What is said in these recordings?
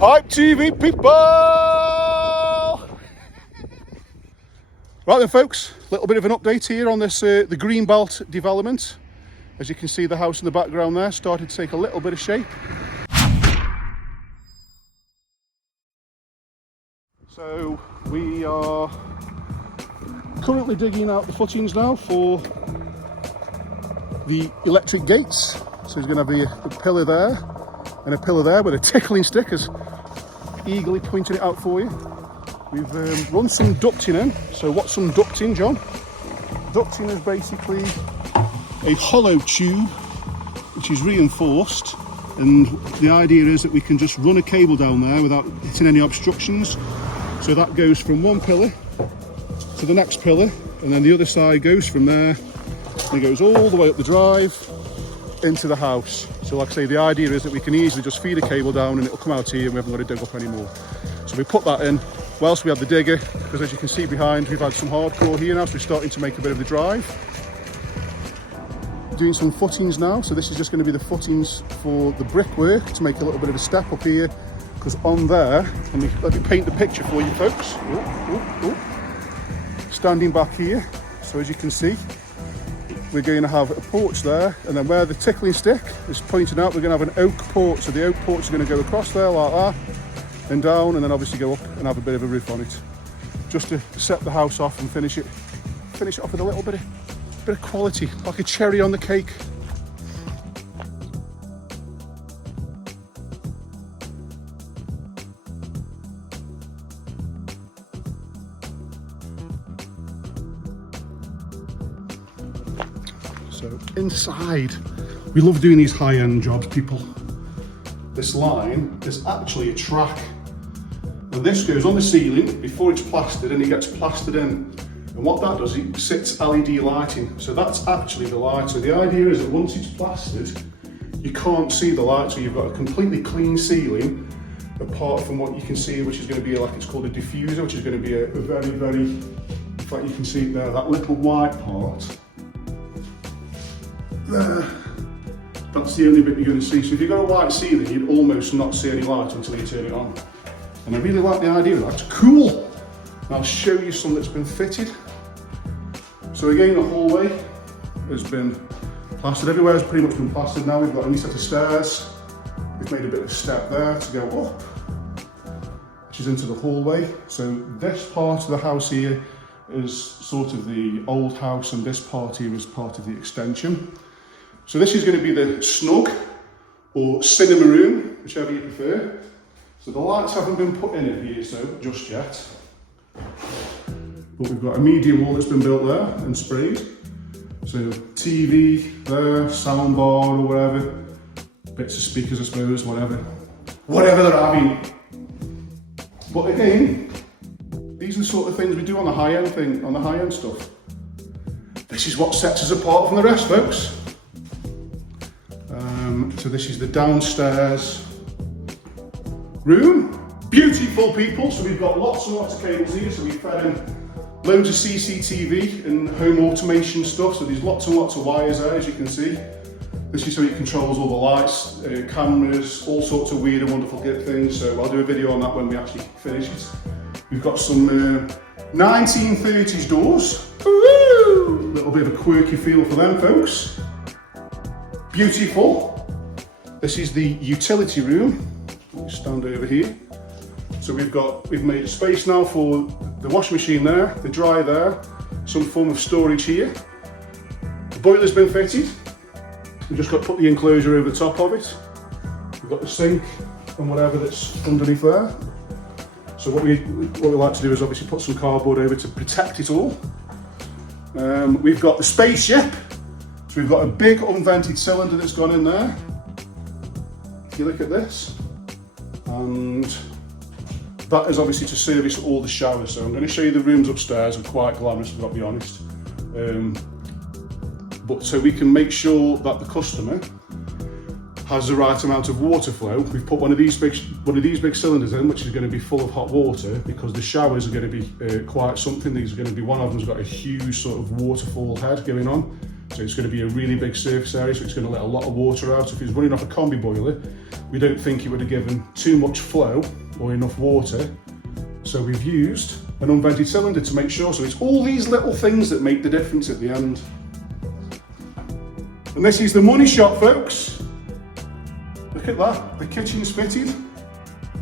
Hype TV people! Right then folks, a little bit of an update here on this the Greenbelt development. As you can see, the house in the background there started to take a little bit of shape. So we are currently digging out the footings now for the electric gates. So there's going to be a pillar there and a pillar there with a tickling stick is eagerly pointing it out for you. We've run some ducting in. So what's some ducting, John? Ducting is basically a hollow tube which is reinforced, and the idea is that we can just run a cable down there without hitting any obstructions. So that goes from one pillar to the next pillar, and then the other side goes from there and it goes all the way up the drive into the house. So like I say, the idea is that we can easily just feed a cable down and it'll come out here and we haven't got to dig up anymore. So we put that in whilst we have the digger, because as you can see behind, we've had some hardcore here now, so we're starting to make a bit of the drive. Doing some footings now, so this is just going to be the footings for the brickwork to make a little bit of a step up here, because on there, let me paint the picture for you folks. Standing back here, so as you can see, we're going to have a porch there, and then where the tickling stick is pointing out, we're going to have an oak porch. So the oak porch is going to go across there like that and down, and then obviously go up and have a bit of a roof on it, just to set the house off and finish it off with a little bit of quality, like a cherry on the cake. So inside, we love doing these high-end jobs, people. This line is actually a track, and this goes on the ceiling before it's plastered, and it gets plastered in. And what that does, it sits LED lighting. So that's actually the light. So the idea is that once it's plastered, you can't see the light. So you've got a completely clean ceiling, apart from what you can see, which is going to be like, it's called a diffuser, which is going to be a very, very, in fact you can see it there, that little white part. There. That's the only bit you're going to see. So if you've got a white ceiling, you'd almost not see any light until you turn it on. And I really like the idea of that. It's cool. And I'll show you some that's been fitted. So again, the hallway has been plastered. Everywhere has pretty much been plastered now. We've got a new set of stairs. We've made a bit of a step there to go up, which is into the hallway. So this part of the house here is sort of the old house, and this part here is part of the extension. So this is going to be the snug or cinema room, whichever you prefer. So the lights haven't been put in here so just yet. But we've got a media wall that's been built there and sprayed. So TV there, soundbar or whatever, bits of speakers I suppose, whatever they're having. But again, these are the sort of things we do on the high-end stuff. This is what sets us apart from the rest, folks. So this is the downstairs room. Beautiful, people. So we've got lots and lots of cables here. So we've fed in loads of CCTV and home automation stuff. So there's lots and lots of wires there, as you can see. This is so it controls all the lights, cameras, all sorts of weird and wonderful good things. So I'll do a video on that when we actually finish it. We've got some 1930s doors. Woo! A little bit of a quirky feel for them, folks. Beautiful. This is the utility room. Let's stand over here. So we've made space now for the washing machine there, the dryer there, some form of storage here. The boiler's been fitted. We've just got to put the enclosure over the top of it. We've got the sink and whatever that's underneath there. So what we like to do is obviously put some cardboard over to protect it all. We've got the spaceship. So we've got a big unvented cylinder that's gone in there. If you look at this, and that is obviously to service all the showers. So I'm going to show you the rooms upstairs. Are quite glamorous, I've got to be honest. But so we can make sure that the customer has the right amount of water flow. We've put one of these big cylinders in, which is going to be full of hot water, because the showers are going to be quite something. These are going to be, one of them's got a huge sort of waterfall head going on. So it's going to be a really big surface area, so it's going to let a lot of water out. If it's running off a combi boiler, we don't think it would have given too much flow or enough water. So we've used an unvented cylinder to make sure. So it's all these little things that make the difference at the end. And this is the money shot, folks. Look at that, the kitchen's fitted.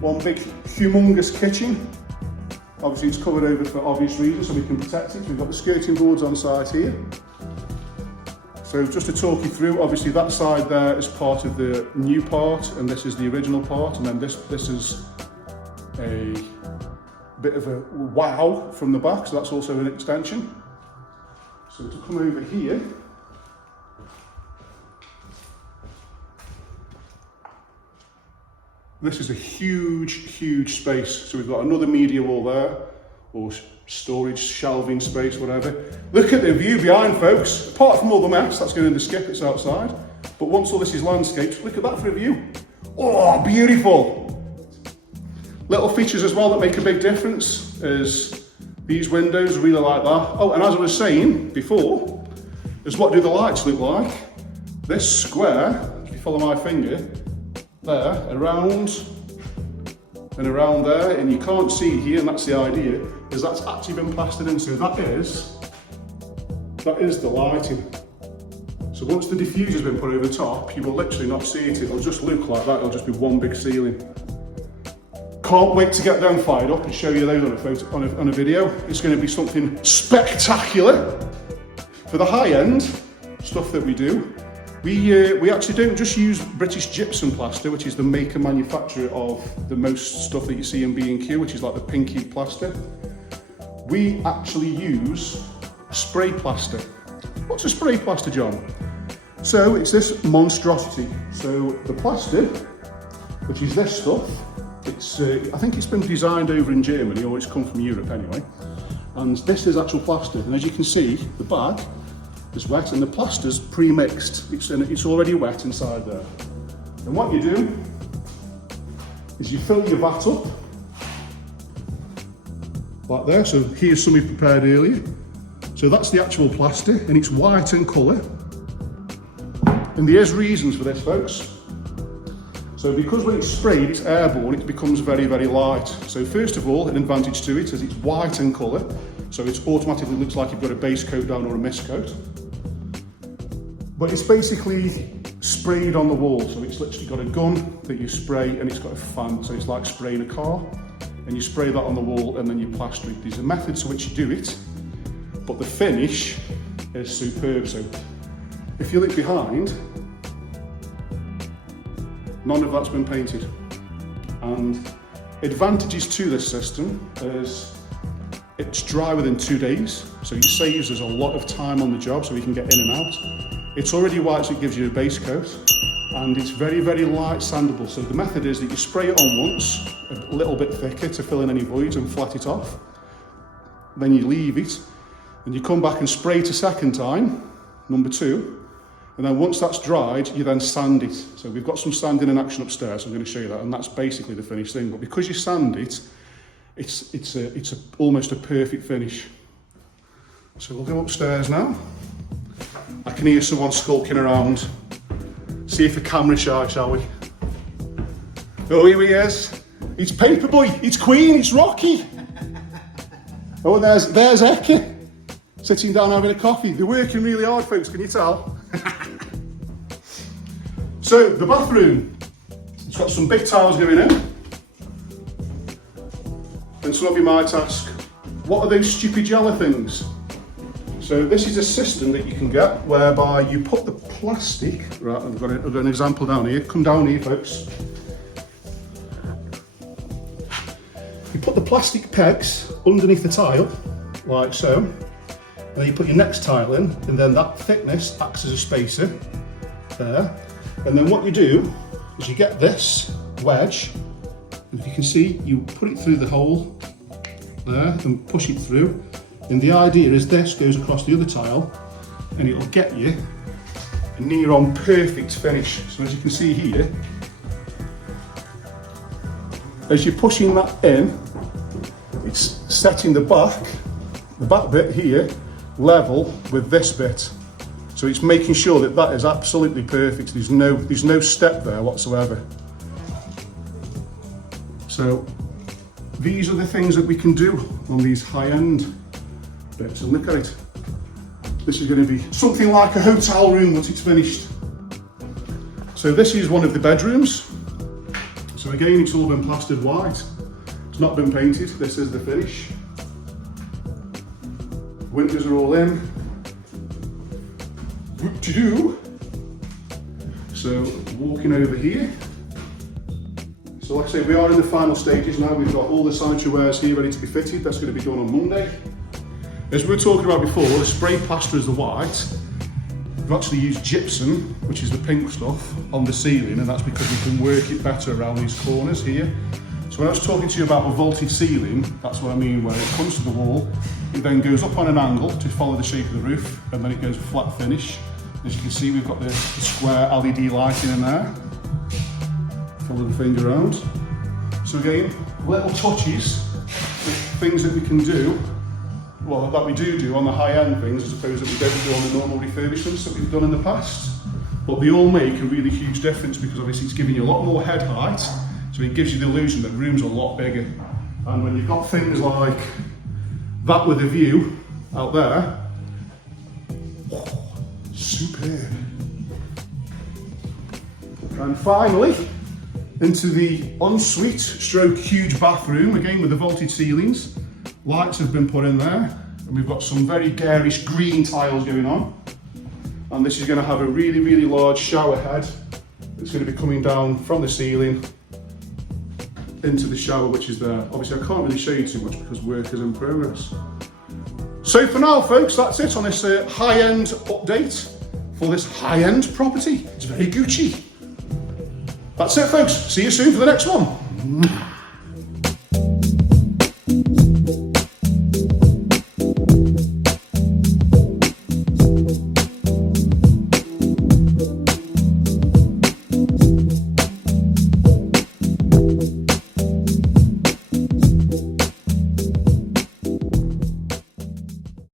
One big, humongous kitchen. Obviously it's covered over for obvious reasons, so we can protect it. We've got the skirting boards on site here. So just to talk you through, obviously that side there is part of the new part, and this is the original part, and then this is a bit of a wow from the back, so that's also an extension. So to come over here, this is a huge space. So we've got another media wall there, or storage, shelving space, whatever. Look at the view behind, folks. Apart from all the mess that's going to skip, it's outside. But once all this is landscaped, look at that for a view. Oh, beautiful. Little features as well that make a big difference is these windows, really like that. Oh, and as I was saying before, is what do the lights look like? This square, if you follow my finger, there, around and around there, and you can't see here, and that's the idea, is that's actually been plastered in, so that is the lighting. So once the diffuser's been put over the top, you will literally not see it, it'll just look like that, it'll just be one big ceiling. Can't wait to get them fired up and show you those on a photo, on a video. It's going to be something spectacular. For the high end stuff that we do, we actually don't just use British gypsum plaster, which is the maker manufacturer of the most stuff that you see in B&Q, which is like the pinky plaster. We actually use spray plaster. What's a spray plaster, John? So it's this monstrosity. So the plaster, which is this stuff, it's I think it's been designed over in Germany, or it's come from Europe anyway. And this is actual plaster, and as you can see, the bag is wet and the plaster's pre-mixed. It's already wet inside there. And what you do is you fill your vat up like there. So here's some we prepared earlier. So that's the actual plaster, and it's white in colour. And there's reasons for this, folks. So because when it's sprayed, it's airborne, it becomes very light. So first of all, an advantage to it is it's white in colour, so it automatically looks like you've got a base coat down or a mist coat. But it's basically sprayed on the wall, so it's literally got a gun that you spray and it's got a fan, so it's like spraying a car. And you spray that on the wall and then you plaster it. There's a method to which you do it, but the finish is superb. So if you look behind, none of that's been painted. And advantages to this system is it's dry within 2 days, so it saves us a lot of time on the job so we can get in and out. It's already white, so it gives you a base coat, and it's very light sandable. So the method is that you spray it on once, a little bit thicker to fill in any voids and flat it off. Then you leave it, and you come back and spray it a second time, number 2, and then once that's dried, you then sand it. So we've got some sanding in action upstairs, so I'm going to show you that, and that's basically the finished thing. But because you sand it, it's almost a perfect finish. So we'll go upstairs now. I can hear someone skulking around. See if the camera's shy, shall we? Oh, here he is. It's Paperboy, it's Queen, it's Rocky. Oh, and there's Eke, sitting down having a coffee. They're working really hard, folks, can you tell? So, the bathroom. It's got some big tiles going in. And some of you might ask, what are those stupid yellow things? So this is a system that you can get whereby you put the plastic, right, I've got an example down here, come down here folks. You put the plastic pegs underneath the tile, like so, and then you put your next tile in, and then that thickness acts as a spacer, there. And then what you do is you get this wedge, and if you can see, you put it through the hole there and push it through. And the idea is this goes across the other tile and it'll get you a near on perfect finish. So as you can see here, as you're pushing that in, it's setting the back bit here level with this bit. So it's making sure that that is absolutely perfect. There's no step there whatsoever. So these are the things that we can do on these high-end bits. And look at it. This is going to be something like a hotel room once it's finished. So this is one of the bedrooms. So again, it's all been plastered white. It's not been painted. This is the finish. Windows are all in. What to do? So walking over here. So like I say, we are in the final stages now. We've got all the sanitary wares here ready to be fitted. That's going to be done on Monday. As we were talking about before, the spray plaster is the white. We've actually used gypsum, which is the pink stuff, on the ceiling, and that's because we can work it better around these corners here. So when I was talking to you about a vaulted ceiling, that's what I mean, where it comes to the wall, it then goes up on an angle to follow the shape of the roof, and then it goes flat finish. As you can see, we've got the square LED lighting in there. Follow the finger around. So again, little touches, things that we can do, well, that we do on the high-end things, as opposed that we don't do on the normal refurbishments that we've done in the past. But they all make a really huge difference because obviously it's giving you a lot more head height, so it gives you the illusion that rooms are a lot bigger. And when you've got things like that with a view out there, superb. And finally, into the ensuite stroke huge bathroom, again with the vaulted ceilings. Lights have been put in there, and we've got some very garish green tiles going on. And this is going to have a really, really large shower head that's going to be coming down from the ceiling into the shower, which is there. Obviously, I can't really show you too much because work is in progress. So for now, folks, that's it on this high-end update for this high-end property. It's very Gucci. That's it, folks. See you soon for the next one.